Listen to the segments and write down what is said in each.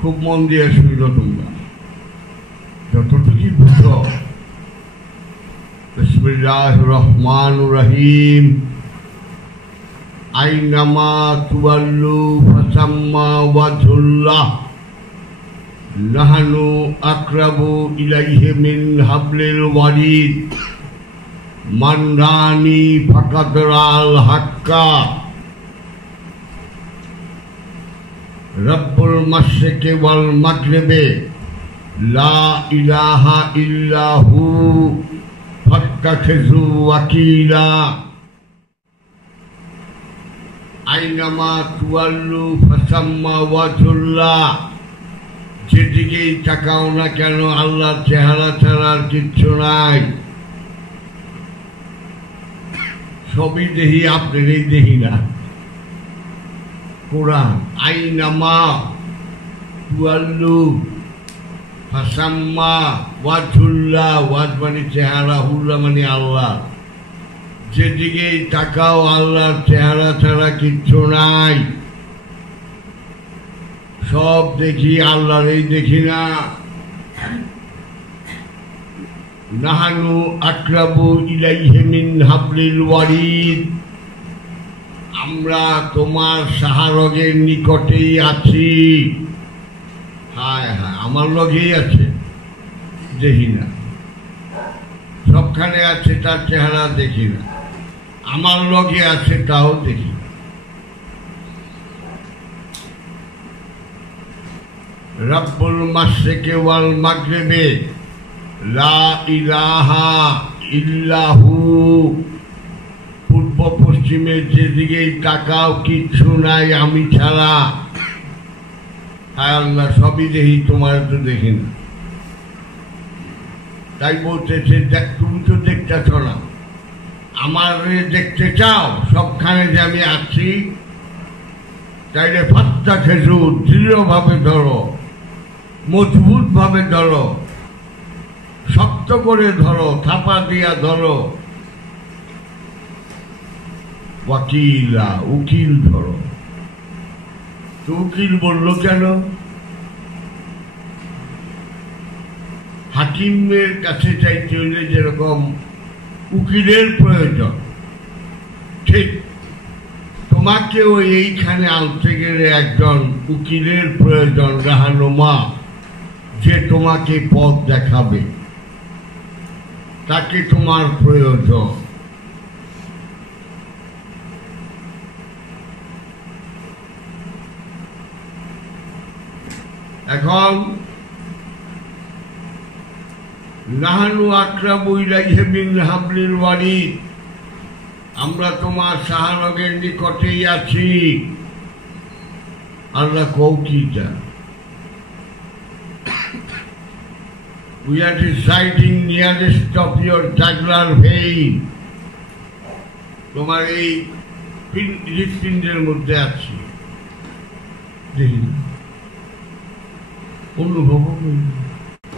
খুব মন দিয়ে শুনল তোমরা যতটুকু বুঝো। বিসমিল্লাহির রহমানির রহিম। আইনামা তুওয়াল্লু ফাসাম্মা ওয়াজহুল্লাহ নাহনু আকরাবু ইলাইহি মিন হাবলিল ওয়ারিদ মান রানি ফাকাদ রাল হাক্কা রব্বুল মাশরিকি ওয়াল মাগরিবি লা ইলাহা ইল্লাহু ফাত্তাখিযু ওয়াকিলা। আইনামা তুওয়াল্লু ফাসাম্মা ওয়াজহুল্লাহ, যেদিকেই তাকাও না কেন আল্লাহর চেহারা ছাড়া আর কিচ্ছু নাই। সবই দেখি, আপনারই দেখি না। কোরআন আইনামা তুওয়াল্লু ফাসাম্মা ওয়াজহুল্লাহ, ওয়াজ মানে চেহারা, হুল্লাহ মানে আল্লাহ। যেদিকেই তাকাও আল্লাহর চেহারা ছাড়া কিচ্ছু নাই। সব দেখি, আল্লাহরই দেখি না। নাহানু আকরাবু ইলাইহি মিন হাবলিল ওয়ারিদ, আমরা তোমার সাহারগের নিকটেই আছি। হায় হায়, আমার লগেই আছে, দেখি না। সবখানে আছে, তার চেহারা দেখি না। আমার লগে আছে, তাও দেখি। রব্বুল মাশরিকি ওয়াল মাগরিবি লা ইলাহা ইল্লাহু, পূর্ব পশ্চিমের যেদিকেই তাকাও কিচ্ছু নাই আমি ছাড়া। আল্লাহ সবই দেখি, তোমার তো দেখি না। তাই বলতেছে, তুমি তো দেখতেছ না, আমার দেখতে চাও সবখানে যে আমি আছি। তাইলে ফাত্তা খেজুর দৃঢ়ভাবে ধরো, মজবুত ভাবে ধরো, শক্ত করে ধরো, থাপা দিয়া ধরো। ওয়াকিলা, উকিল ধরো। তো উকিল বললো কেন? হাকিমের কাছে চাইতে হইলে যেরকম উকিলের প্রয়োজন, ঠিক তোমাকেও এইখানে আনতে গেলে একজন উকিলের প্রয়োজন, রাহানুমা, যে তোমাকে পথ দেখাবে, তাকে তোমার প্রয়োজন। এখন নাহানু আকরাবু ইলাইহি মিন হাবলিল ওয়ারিদ, আমরা তোমার সাহারগের নিকটেই আছি। আল্লাহ কৌকিটা, we are residing nearest of your jugular vein, তোমার এই হৃৎপিণ্ডের মধ্যে আছি। দেখি অনুভব,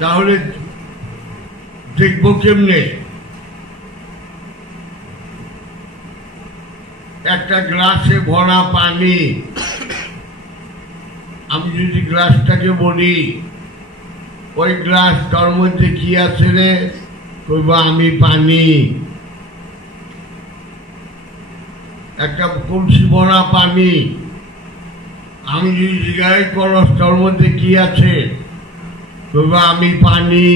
তাহলে দেখবো কেমনে? একটা গ্লাসে ভরা পানি, আমি যদি গ্লাসটাকে বলি ওই গ্লাস, তার মধ্যে কি আছে রে? কইব আমি পানি। একটা কলসি ভরা পানি, আমি যদি জিজ্ঞাসা করস তার মধ্যে কি আছে? কইব আমি পানি।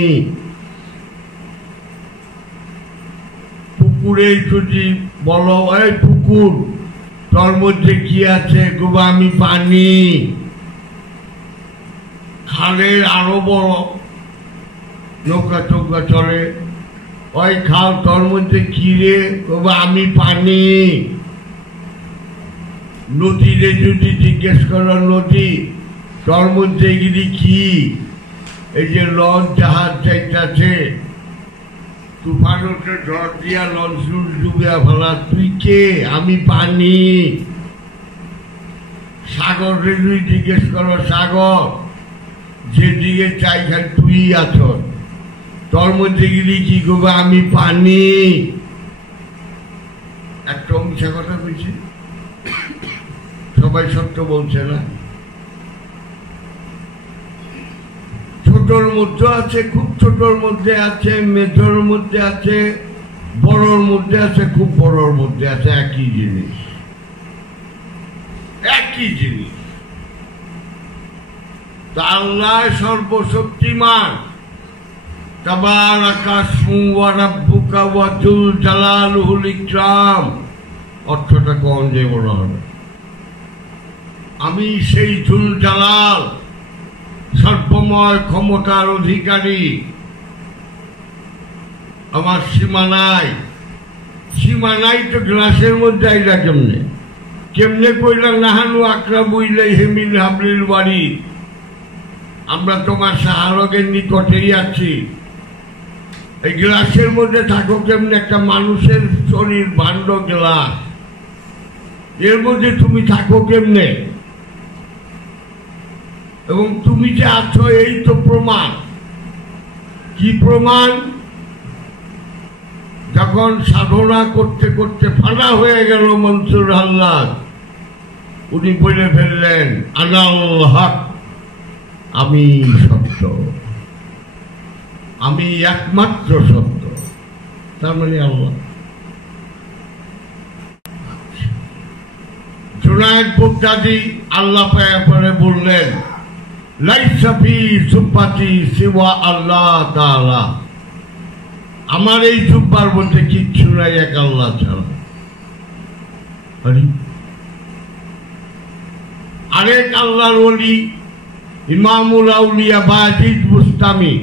পুকুরে যদি বলো এই পুকুর, তার মধ্যে কি আছে? কইব আমি পানি। খালের আরো বড় নৌকা চৌকা চলে, ওই খাল, তোর মধ্যে কি রে? কইব আমি পানি। নদীরে যদি জিজ্ঞেস করো নদী, তোর মধ্যে এগুলি কি? এই যে লঞ্চ জাহাজ যাইতেছে, তুফান ওঠে, ঝড় দিয়া লঞ্চ ডুবিয়া ফেলা, তুই কে? আমি পানি। সাগরে যদি জিজ্ঞেস করো সাগর, যেদিকে চাই খালি তুই আছ, তোর মধ্যে গেলি কি করবো? আমি পানি। একটা মিশা কথা বলছি, সবাই সত্য বলছে না। ছোটর মধ্যে আছে, খুব ছোটর মধ্যে আছে, মেজর মধ্যে আছে, বড়র মধ্যে আছে, খুব বড়র মধ্যে আছে, একই জিনিস, একই জিনিস। তা আল্লাহ সর্বশক্তিমান, তাবারাকা ইসমু ওয়া রাব্বুকা ওয়া যুল জালালুল ইকরাম। অর্থটা কোন যে বলা হবে, আমি সেই যুল জালাল, সর্বময় ক্ষমতার অধিকারী, আমার সীমা নাই। সীমা নাই তো গ্লাসের মধ্যে আইলা কেমনে? কেমনে কইলাম নাহানু আকরাবু ইলাইহি মিন হাবলিল ওয়ারিদ, আমরা তোমার সাহায্যের নিকটেই আছি। এই গ্লাসের মধ্যে থাকো কেমনে? একটা মানুষের শরীর ভাণ্ড গ্লাস, এর মধ্যে তুমি থাকো কেমনে? এবং তুমি যে আছো এই তো প্রমাণ। কি প্রমাণ? যখন সাধনা করতে করতে ফানা হয়ে গেল মনসুর হাল্লাদ, উনি বলে ফেললেন আনাল হক, আমি সত্য, আমি একমাত্র সত্য। তার মানে আল্লাহ। জুনায়েদ বাগদাদী আল্লাহ পায়া পরে বললেন লাইসা ফি সুব্বাতি সিওয়া আল্লাহ তাআলা, আমার এই জুব্বার মধ্যে কিচ্ছু নাই এক আল্লাহ ছাড়া। আরেক আল্লাহর ওলি ইমামুল আউলিয়া বাজিদ বুস্তামি,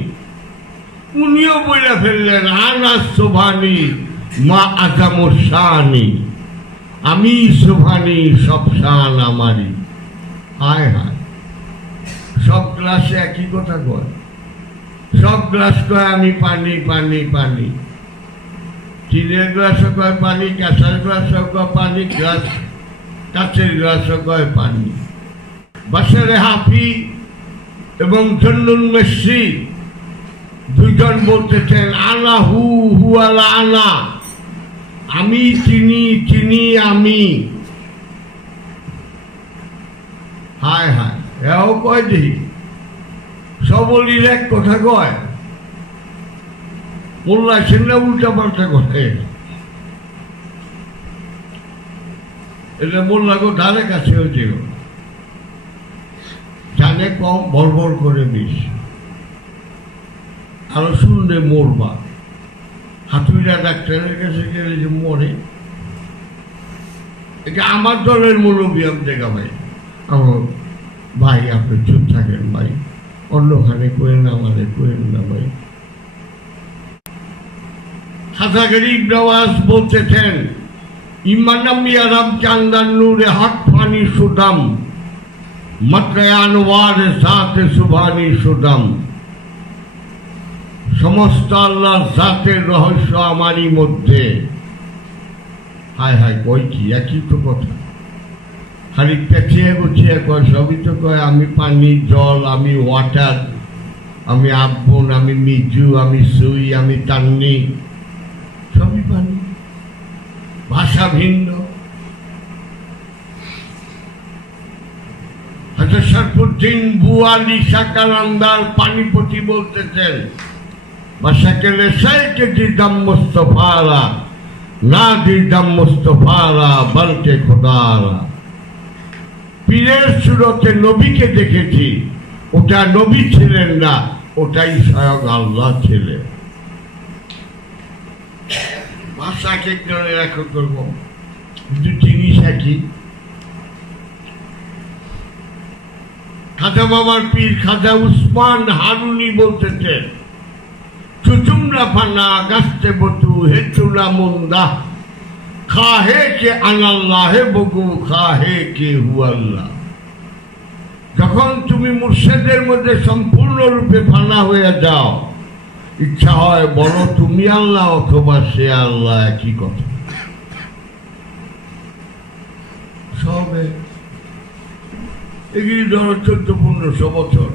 উনিও বলে ফেললেন আনা সুবহানি মা আযামুশ শানি, আমি সুবহানি, সব শান আমারই। হায় হায়, সব গ্লাসে একই কথা কয়, সব গ্লাস কয় আমি পানি পানি পানি, চিনের গ্লাসও কয় পানি, কাঁচার গ্লাসও কয় পানি, গ্লাস কাঁচের গ্লাসও কয় পানি। বাশারে হাফি এবং জন্নুল মিসরি দুইজন বলতেছেন আনা হু হুয়ালা আনা, আমি চিনি চিনি আমি। হায় হায়, এও কয় দেখি সবলির এক কথা কয়, মোল্লা সেনা উল্টা পাল্টা করে। এটা মোল্লা গো ধারে কাছে হয়েছে, জানে কম, বড় করে বেশি, আরো শুনলে মরবা। হাতুড়া ডাক্তারের কাছে গেলে যে মরে, এটা আমার দলের মুরব্বী। আমি দেখা ভাই, আমার ভাই আপনি চুপ থাকেন ভাই, অন্যখানে করেন না, আমাদের করেন না ভাই। খাজা গরিব নওয়াজ বলতেছেন ইমানাম ইয়ারাম চান্দান নূরে হক ফানি সুদাম মতয়ানওয়ার জাতে সুবহানি সুদাম, সমস্ত আল্লাহর জাতের রহস্য আমারই মধ্যে। হায় হায়, কই কি একই তো কথা, খালি পেঁচিয়ে গুছিয়ে কয়, সবই তো কয় আমি পানি জল, আমি ওয়াটার, আমি আব্বন, আমি মিজু, আমি সুই, আমি তান্নি, সবই পানি, ভাষা ভিন্ন। হযরত শরফুদ্দীন বুয়ালি সাকারান্দার পানিপতি বলতেছেন বাসাকেলে সাইকে দিদাম মুস্তফারা, না দিদাম মুস্তফারা বলকে খোদারা। পীরের সুরতে নবীকে দেখেছি, ওটা নবী ছিলেন না, ওটাই স্বয়ং আল্লাহ ছিলেন। ভাষাকে করে রাখো করব, কিন্তু জিনিস একই। খাজা বাবার পীর খাজা উসমান হারুনি বলতেছেন চুচুমরা ফানা গাছতে বতু হে চুলা মুন্দা, খাহে কে আনাল্লাহ হে বগু খাহে কে হুয়াল্লাহ। যখন তুমি মুর্শিদের মধ্যে সম্পূর্ণরূপে ফানা হয়ে যাও, ইচ্ছা হয় বলো তুমি আল্লাহ অথবা সে আল্লাহ, একই কথা। সবে এগিয়ে ধরো 1400-1500 বছর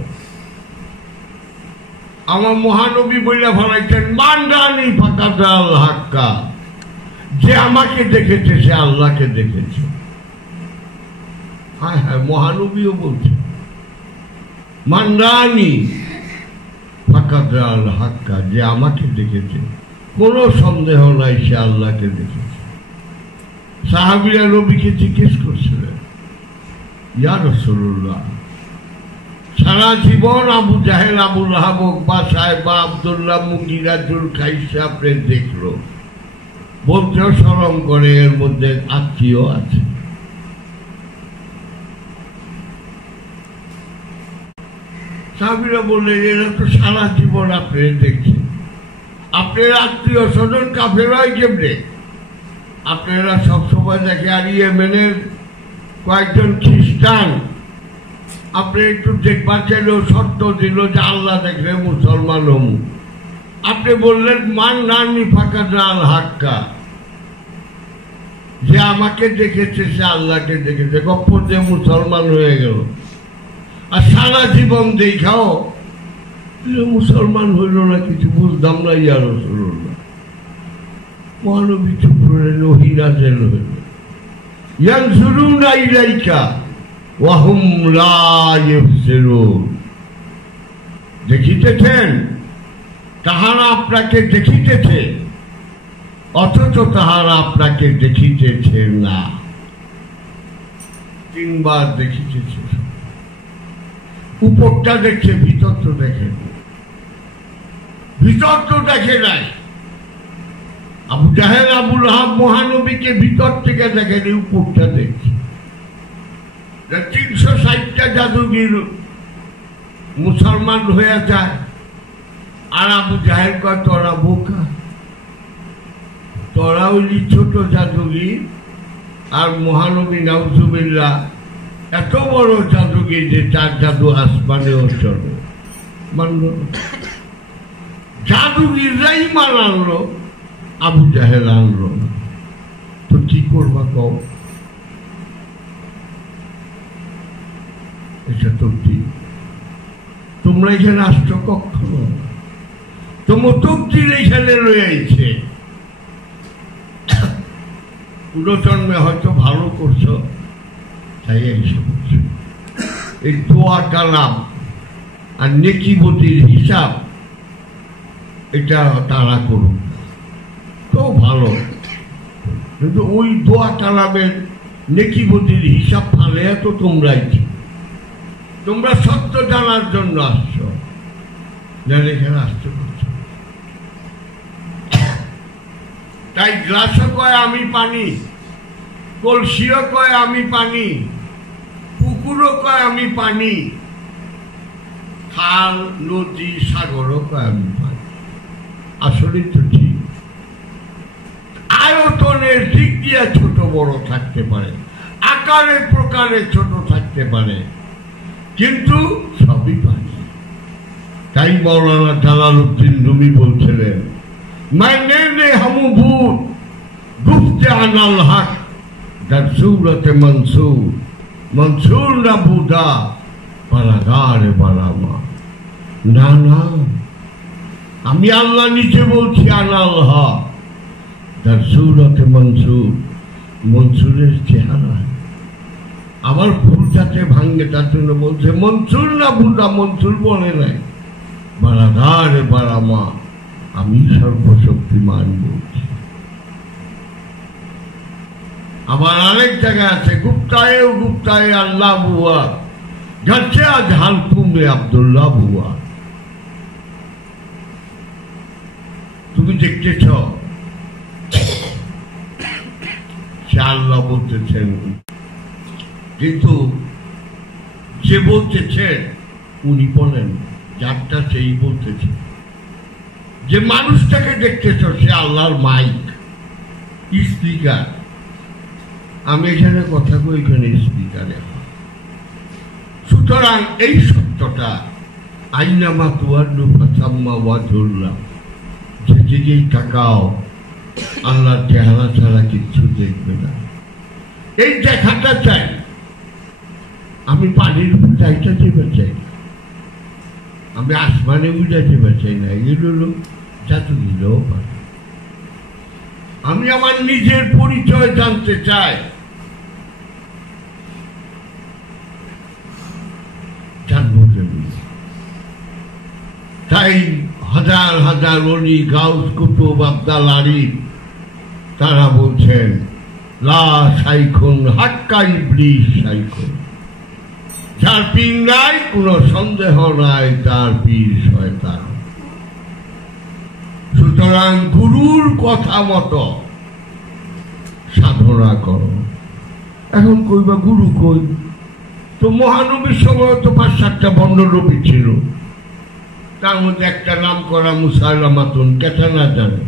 আমার মহানবী বইলা ফেলাইছেন মান্ডানি ফাঁকা হাক্কা, যে আমাকে দেখেছে সে আল্লাহকে দেখেছে। হ্যাঁ হ্যাঁ, মহানবীও বলছে মান্ডানি ফাকাদ আল হাক্কা, যে আমাকে দেখেছে কোনো সন্দেহ নাই সে আল্লাহকে দেখেছে। সাহাবীরা নবীকে জিজ্ঞেস করছিলেন, ইয়া রাসূলুল্লাহ, সারা জীবন আবু জাহেল, আবু লাহাব, উকবা, সাহেবা, আব্দুল্লাহ, মুগীরা, যুলকাইসা আপনি দেখলো, বলতেও শরম করে, এর মধ্যে আত্মীয় আছে। সাহাবীরা বললেন, এরা তো সারা জীবন আপনি দেখছেন, আপনার আত্মীয় স্বজন কাফের হয় কেমনে? আপনারা সবসময় দেখে। আর ইয়েমেনের কয়েকজন খ্রিস্টান আপনি একটু দেখবার চাইলেও শর্ত দিল যে আল্লাহ দেখলে মুসলমান হম। আপনি বললেন মান নানি ফাকাদ আল হাক্কা, যে আমাকে দেখেছে সে আল্লাহকে দেখেছে, গপ্পর যে মুসলমান হয়ে গেল। আর সারা জীবন দেখাও মুসলমান হইল না, কিছু বুঝতাম না। ইয়া রাসূলুল্লাহ, মহানবী চুপ রইলেন, ওহী নাযিল হইল, ইয়ানজুরুনা ইলাইকা ওয়া হুম লা ইউবসিরুন। দেখিতেছেন, তাহারা আপনাকে দেখিতেছে, অথচ তাহারা আপনাকে দেখিতেছে না। তিনবার দেখিতেছে, উপরটা দেখছে, ভিতর তো দেখে, ভিতর তো দেখে নাই। আবু জাহেল, আবু লাহাব মহানবীকে ভিতর থেকে দেখেনি, উপরটা দেখছে। 360টা জাদুগির মুসলমান হয়ে যায়, আর আবু জাহেল কয় তোরা বোকা, তোরা ওই ছোট জাদুগির। আর মহানবী নাউজুবিল্লাহ এত বড় জাদুগির যে তার জাদু আসমানেও চলে, মানল জাদুগিররাই মানালো, আবু জাহেল আনলো না। তো কি করবা কও? এটা তো ঠিক, তোমরা এখানে আসছো কখনো, তোমার তকদির এখানে রয়েছে। পুনর্জন্মে হয়তো ভালো করছো, তাই এইসব করছো। এই দোয়া কালাম আর নেকিবতির হিসাব এটা তারা করুক, তো ভালো। কিন্তু ওই দোয়া কালামের নেকিবতির হিসাব ফালে তো তোমরাই, তোমরা সত্য জানার জন্য আসছো, যারা এখানে আসতে পারছো। তাই গ্লাসও কয় আমি পানি, কলসিও কয় আমি পানি, পুকুরও কয় আমি পানি, খাল, নদী, সাগরও কয় আমি পানি। আসলে তো ঠিক, আয়তনের দিক দিয়ে ছোট বড় থাকতে পারে, আকারে প্রকারে ছোট থাকতে পারে, কিন্তু সবই পানি। তাই মাওলানা জালালউদ্দিন রুমি বলছিলেন, मैंने ने हम भूत गुफ्ते अनल हक दर सूरत मंसूर मंसूर न बूदा बरागार बरामा। ना ना, আমি আল্লাহ নিচে বলছি আনাল হক দর सूरत मंसूर, মনসুরের চেহারা। আমার ভুল যাতে ভাঙ্গে তার জন্য বলছে মনসুর না বুদা, মনসুর বলে নাই, বারাগার বারামা, আমি সর্বশক্তিমান বলছি। আবার আরেক জায়গায় আছে গুপ্তায়ে গুপ্তায়ে আল্লাহ বুয়া গরচে আজ হালকুমে আব্দুল্লাহ বুয়া। তুমি দেখতেছ সে আল্লাহ বলতেছেন, কিন্তু যে বলতেছেন উনি বলেন, যারটা সেই বলতেছে। যে মানুষটাকে দেখতেছ সে আল্লাহর মাইক, স্পিকার। আমি এখানে কথা কই, এখানে স্পিকারে। সুতরাং এই সত্যটা আইনামা তুয়াল্লু ফাসাম্মা ওয়াজহুল্লাহ, যেদিকেই তাকাও আল্লাহর চেহারা ছাড়া কিচ্ছু দেখবে না। এই দেখাটা চাই। আমি পানির উপর চাইতে যেতে চাই না, আমি আসমানে উঠে যেতে চাই না, এগুলো জাদু দিলেও পারে। আমি আমার নিজের পরিচয় জানতে চাই, জানবো। তাই এই হাজার হাজার অলি গাউস কুতুব আব্দাল আরিফ তারা বলছেন লা সাইখুন হাক্কা ইবলিস সাইখুন, যার পীর নাই কোনো সন্দেহ নাই তার পীর শয়তান। সুতরাং গুরুর কথা মতো সাধনা করো। এখন কইবা গুরু কই? তো মহানবীর সময় তো ৫-৭টা বন্ড নবী ছিল, তার মধ্যে একটা নাম করা মুসাইলামাতুন, কেটা না জানে?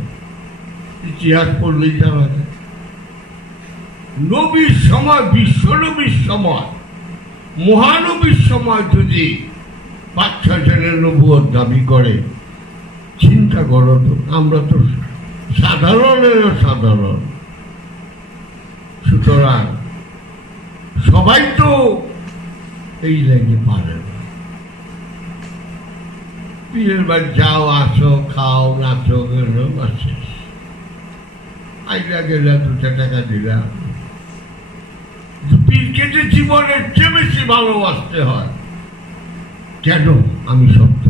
ইতিহাস পড়লেই জানা যায়। নবীর সময়, বিশ্ব নবীর সময়, মহানবীর সময় যদি ৫-৬ জনের নবুয়ত দাবি করে, চিন্তা করো তো, আমরা তো সাধারণেরও সাধারণ। সুতরাং সবাই তো এই লাইনে পারে না। পীরের বাড়ি যাও, আসো, খাও, নাচো, গেলো, বাসে আইলা গেলা ২টা টাকা দিলাম। পীরকে যে জীবনের চেয়ে বেশি ভালোবাসতে হয়। কেন? আমি সত্য